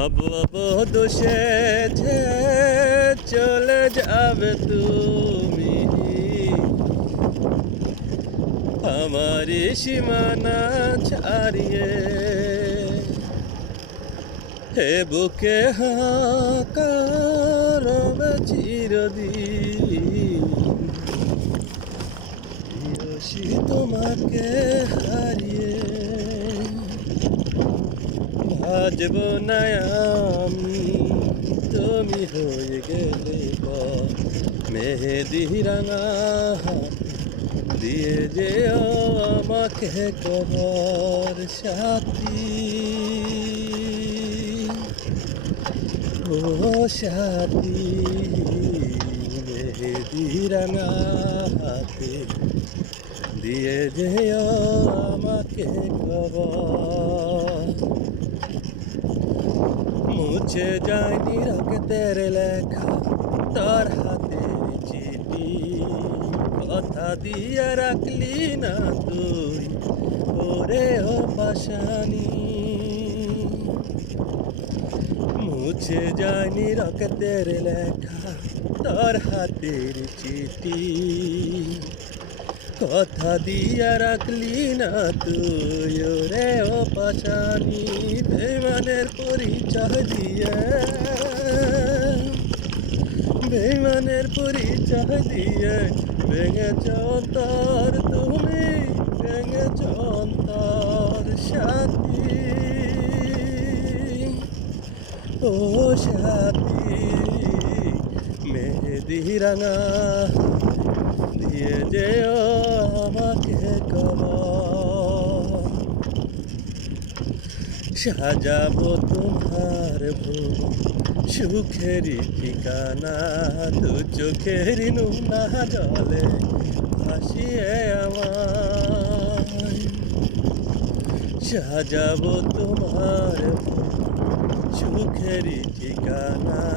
নববধূ সেজে চলে যাবে তুমি। আমার সীমানা ছাড়িয়ে হে বুকে হাকার চিরদিন। তোমাকে ভাজব না তুমি হয়ে গেলে মেহেদি রাঙা দিয়ে যে আমাকে কবর সাথী। ও সাথী, মেহেদি রাঙা হাতে দিয়ে যে আমাকে কবর মুছে যায়নি রক্তের লেখা তোর হাতের চিঠি। কথা দিয়ে রাখলি না তুই, ওরে ও পাশানি। মুছে যায়নি রক্তের লেখা তোর হাতের চিঠি। কথা দিয়া রাখলি না তুই রে ও পাশানি বেমানের পরিচয় দিয়ে। বেমানের পরিচয় দিয়ে ভেঙে চন্তর তুমি ভেঙে চন্তর সাথী। ও সাথী। মেহেদি রাঙা দিয়ে যেও আমাকে কবর সাজাবো তোমার ভুল সুখেরই ঠিকানা দু চোখের নুনা জলে ভাসিয়ে আমার সাজাবো তোমার সুখেরই ঠিকানা